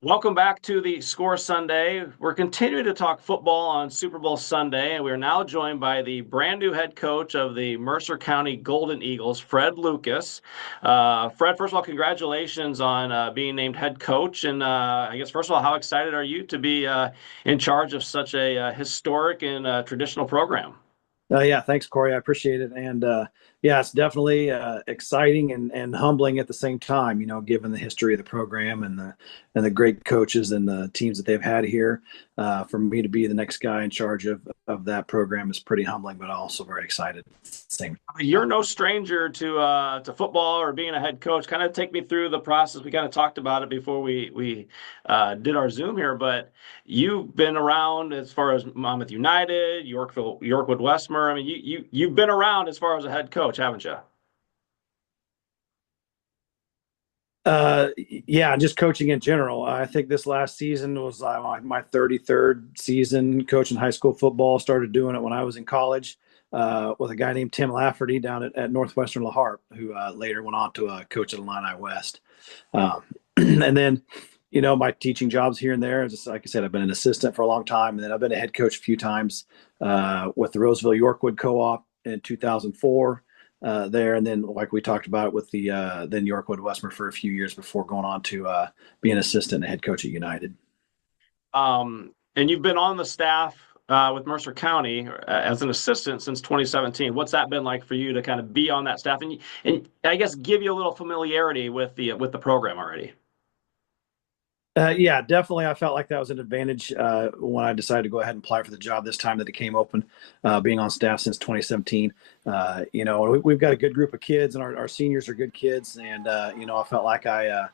Welcome back to the Score Sunday. We're continuing to talk football on Super Bowl Sunday, and we are now joined by the brand new head coach of the Mercer County Golden Eagles, Fred Lucas. Fred, first of all, congratulations on being named head coach. And I guess, first of all, how excited are you to be in charge of such a historic and traditional program? Yeah, thanks, Corey. I appreciate it. And yeah, it's definitely exciting and humbling at the same time. Given the history of the program and the great coaches and the teams that they've had here, for me to be the next guy in charge of that program is pretty humbling, but also very excited. Same. You're no stranger to football or being a head coach. Kind of take me through the process. We kind of talked about it before we did our Zoom here, but you've been around as far as Monmouth United, Yorkwood Westmer. I mean, you've been around as far as a head coach, haven't you? Yeah, just coaching in general. I think this last season was my 33rd season coaching high school football. Started doing it when I was in college with a guy named Tim Lafferty down at Northwestern La Harpe, who later went on to coach at Illini West. And then, my teaching jobs here and there. Just like I said, I've been an assistant for a long time, and then I've been a head coach a few times with the Roseville Yorkwood Co-op in 2004 there, and then like we talked about with the then Yorkwood Westmer for a few years before going on to be an assistant and head coach at United. And you've been on the staff with Mercer County as an assistant since 2017. What's that been like for you to kind of be on that staff and I guess give you a little familiarity with the program already? Yeah, definitely. I felt like that was an advantage when I decided to go ahead and apply for the job this time that it came open, being on staff since 2017. We've got a good group of kids, and our seniors are good kids. And, I felt like I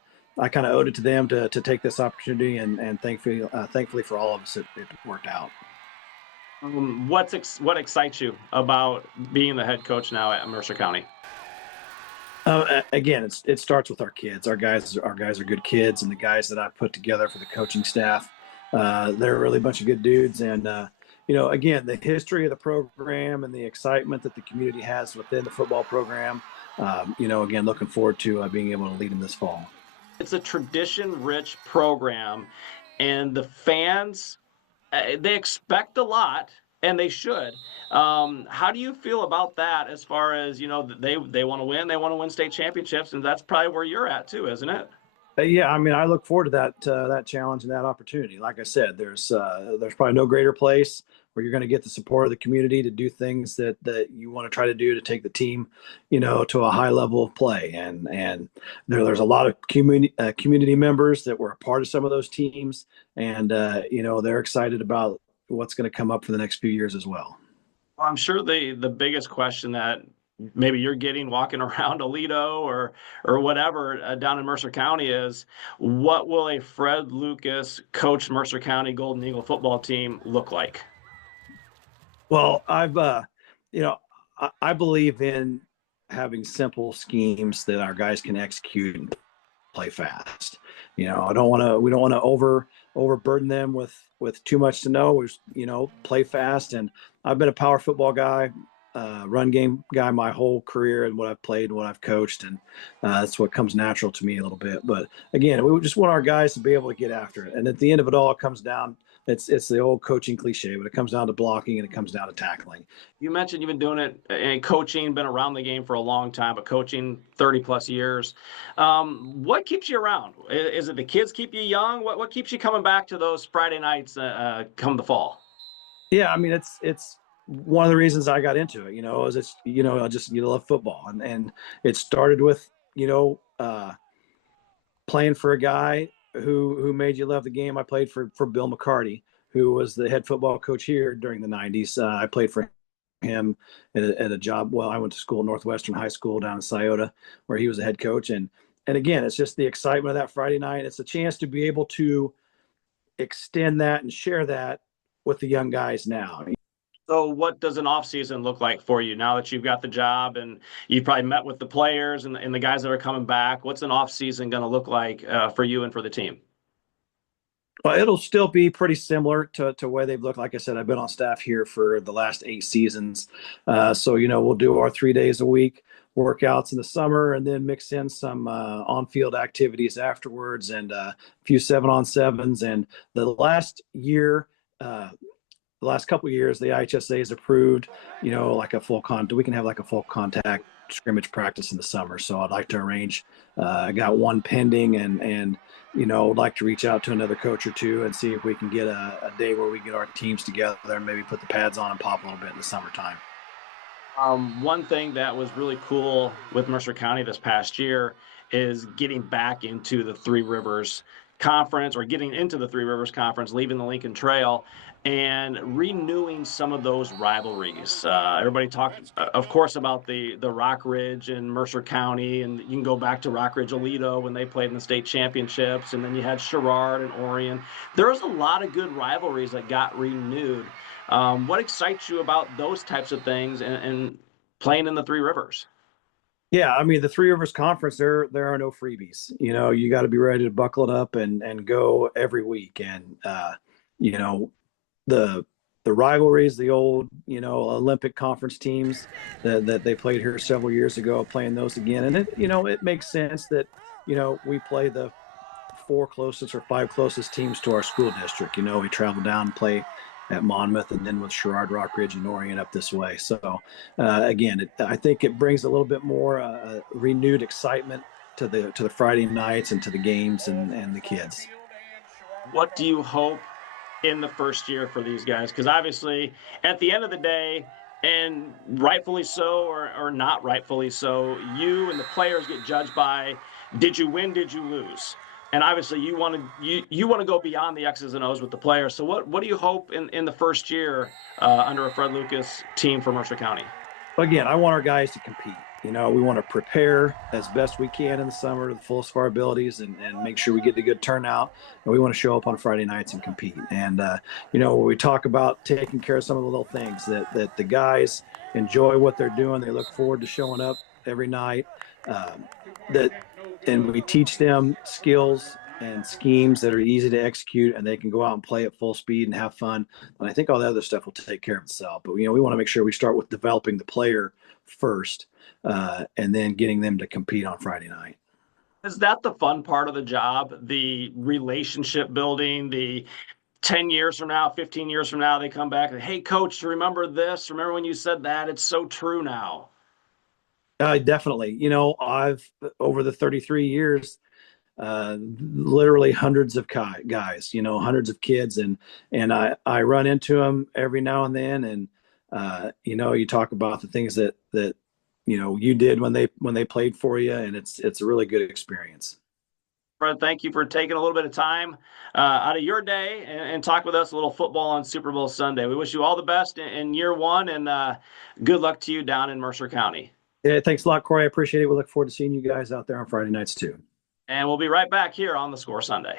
kind of owed it to them to take this opportunity. And thankfully for all of us, it worked out. What excites you about being the head coach now at Mercer County? Again, it starts with our kids. Our guys are good kids, and the guys that I put together for the coaching staff, they're really a bunch of good dudes. And again, the history of the program and the excitement that the community has within the football program. Again, looking forward to being able to lead them this fall. It's a tradition-rich program, and the fans they expect a lot, and they should. How do you feel about that? As far as they want to win, they want to win state championships, and that's probably where you're at too, isn't it? Yeah, I mean, I look forward to that challenge and that opportunity. Like I said, there's probably no greater place where you're going to get the support of the community to do things that you want to try to do to take the team, to a high level of play. And there's a lot of community members that were a part of some of those teams, and they're excited about what's going to come up for the next few years as well. Well, I'm sure the biggest question that maybe you're getting walking around Aledo or whatever down in Mercer County is, what will a Fred Lucas coached Mercer County Golden Eagle football team look like? Well, I believe in having simple schemes that our guys can execute and play fast. We don't want to overburden them with too much to know. Play fast. And I've been a power football guy, run game guy my whole career, and what I've played and what I've coached. And that's what comes natural to me a little bit. But again, we just want our guys to be able to get after it. And at the end of it all, it comes down, it's the old coaching cliche, but it comes down to blocking and it comes down to tackling. You mentioned you've been doing it in coaching, been around the game for a long time, but coaching 30 plus years. What keeps you around? Is it the kids keep you young? What keeps you coming back to those Friday nights come the fall? Yeah, I mean, it's one of the reasons I got into it, is it's, I just, love football. And it started with, playing for a guy who made you love the game. I played for Bill McCarty, who was the head football coach here during the 90s. I played for him at a job. Well, I went to school, Northwestern High School down in Scioto, where he was the head coach. And again, it's just the excitement of that Friday night. It's a chance to be able to extend that and share that with the young guys now. So what does an off season look like for you now that you've got the job and you've probably met with the players and the guys that are coming back? What's an off season going to look like for you and for the team? Well, it'll still be pretty similar to where they've looked. Like I said, I've been on staff here for the last 8 seasons. So, we'll do our 3 days a week. workouts in the summer, and then mix in some on-field activities afterwards, and a few 7-on-7s. And the last year, the last couple of years, the IHSA has approved, like we can have like a full contact scrimmage practice in the summer. So I'd like to arrange. I got one pending, and I'd like to reach out to another coach or two and see if we can get a day where we get our teams together and maybe put the pads on and pop a little bit in the summertime. One thing that was really cool with Mercer County this past year is getting back into the Three Rivers Conference, or getting into the Three Rivers Conference, leaving the Lincoln Trail, and renewing some of those rivalries. Everybody talked, of course, about the Rock Ridge and Mercer County, and you can go back to Rock Ridge Alito when they played in the state championships, and then you had Sherrard and Orion. There was a lot of good rivalries that got renewed. What excites you about those types of things and playing in the Three Rivers? Yeah, I mean, the Three Rivers Conference, there are no freebies. You got to be ready to buckle it up and go every week. And you know, the the rivalries, the old Olympic conference teams that they played here several years ago, playing those again, and it makes sense that we play the four closest or five closest teams to our school district. We travel down and play at Monmouth, and then with Sherrard, Rockridge, and Orion up this way. So again, I think it brings a little bit more renewed excitement to the Friday nights and to the games and the kids. What do you hope in the first year for these guys? Because obviously, at the end of the day, and rightfully so or not rightfully so, you and the players get judged by, did you win, did you lose? And obviously you want to go beyond the X's and O's with the players. So what do you hope in the first year under a Fred Lucas team for Mercer County? Again, I want our guys to compete. We want to prepare as best we can in the summer to the fullest of our abilities, and make sure we get a good turnout. And we want to show up on Friday nights and compete. And when we talk about taking care of some of the little things, that the guys enjoy what they're doing, they look forward to showing up every night. Um, that and we teach them skills and schemes that are easy to execute, and they can go out and play at full speed and have fun. And I think all the other stuff will take care of itself. But we want to make sure we start with developing the player first, and then getting them to compete on Friday night. Is that the fun part of the job? The relationship building, the 10 years from now, 15 years from now, they come back and, hey, coach, remember this? Remember when you said that? It's so true now. Definitely. I've over the 33 years, literally hundreds of guys, hundreds of kids, and I run into them every now and then, and you talk about the things that you did when they played for you, and it's a really good experience. Fred, thank you for taking a little bit of time out of your day and talk with us a little football on Super Bowl Sunday. We wish you all the best in year one, and good luck to you down in Mercer County. Yeah, thanks a lot, Corey. I appreciate it. We look forward to seeing you guys out there on Friday nights too. And we'll be right back here on the Score Sunday.